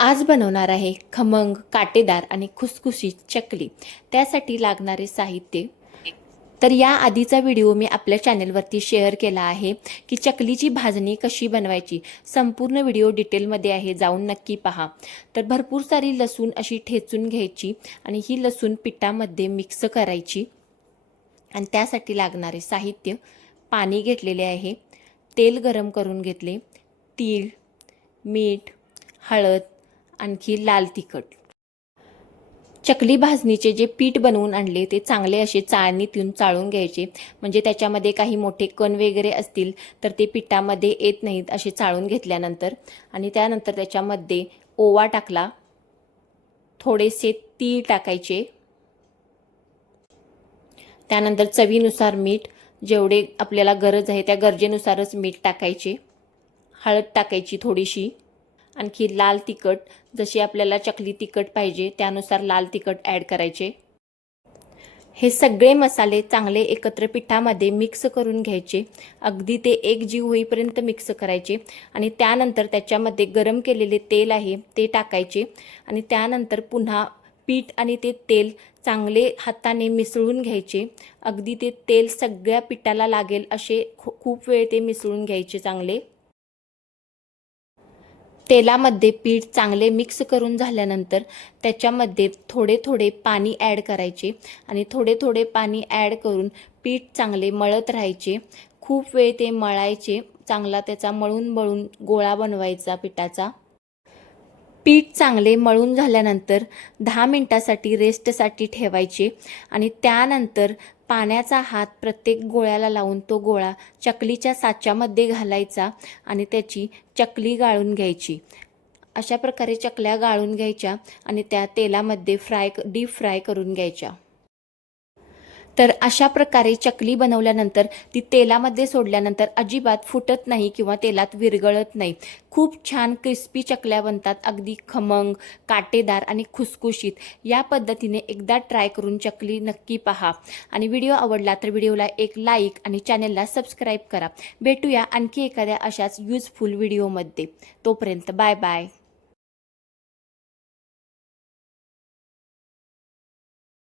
आज बनवणार आहे खमंग, काटेदार आणि खुसखुशीत चकली। त्यासाठी लागणारे साहित्य। तर या आधीचा व्हिडिओ मी आपल्या चॅनलवरती शेअर केला आहे की चकलीची भाजणी कशी बनवायची। संपूर्ण व्हिडिओ डिटेलमध्ये आहे, जाऊन नक्की पहा। तर भरपूर सारी लसूण अशी ठेचून घ्यायची आणि ही लसूण पिठामध्ये मिक्स करायची। आणि त्यासाठी लागणारे साहित्य: पाणी घेतलेले आहे, तेल गरम करून घेतले, तीळ, मीठ, हळद, आणखी लाल तिखट। चकली भाजणीचे जे पीठ बनवून आणले ते चांगले असे चाळणीतून चाळून घ्यायचे, म्हणजे त्याच्यामध्ये काही मोठे कण वगैरे असतील तर ते पिठामध्ये येत नाहीत असे चाळून घेतल्यानंतर। आणि त्यानंतर त्याच्यामध्ये ओवा टाकला, थोडेसे तीळ टाकायचे, त्यानंतर चवीनुसार मीठ, जेवढे आपल्याला गरज आहे त्या गरजेनुसारच मीठ टाकायचे, हळद टाकायची थोडीशी, आणखी लाल तिखट, जशी आपल्याला चकली तिखट पाहिजे त्यानुसार लाल तिखट ॲड करायचे। हे सगळे मसाले चांगले एकत्र पिठामध्ये मिक्स करून घ्यायचे, अगदी ते एकजीव होईपर्यंत मिक्स करायचे। आणि त्यानंतर त्याच्यामध्ये गरम केलेले तेल आहे ते टाकायचे आणि त्यानंतर पुन्हा पीठ आणि ते तेल चांगले हाताने मिसळून घ्यायचे। अगदी ते तेल सगळ्या पिठाला लागेल असे खूप वेळ ते मिसळून घ्यायचे चांगले। तेलामध्ये पीठ चांगले मिक्स करून झाल्यानंतर त्याच्यामध्ये थोडे थोडे पाणी ॲड करायचे आणि थोडे थोडे पाणी ॲड करून पीठ चांगले मळत राहायचे। खूप वेळ ते मळायचे, चांगला त्याचा मळून गोळा बनवायचा पिठाचा। पीठ चांगले मळून झाल्यानंतर 10 मिनिटासाठी रेस्टसाठी ठेवायचे आणि त्यानंतर पाण्याचा हात प्रत्येक गोळ्याला लावून तो गोळा चकलीच्या साच्यामध्ये घालायचा आणि त्याची चकली गाळून घ्यायची। अशा प्रकारे चकल्या गाळून घ्यायच्या आणि त्या तेलामध्ये डीप फ्राय करून घ्यायच्या। तर अशा प्रकारे चकली बनवल्यानंतर ती तेलामध्ये सोडल्यानंतर अजिबात फुटत नाही किंवा तेलात विरघळत नाही। खूप छान क्रिस्पी चकल्या बनतात, अगदी खमंग, काटेदार आणि खुसखुशीत। या पद्धतीने एकदा ट्राय करून चकली नक्की पहा आणि व्हिडिओ आवडला तर व्हिडिओला एक लाईक आणि चॅनलला सबस्क्राईब करा। भेटूया आणखी एखाद्या अशाच यूजफुल व्हिडिओमध्ये। तोपर्यंत बाय बाय।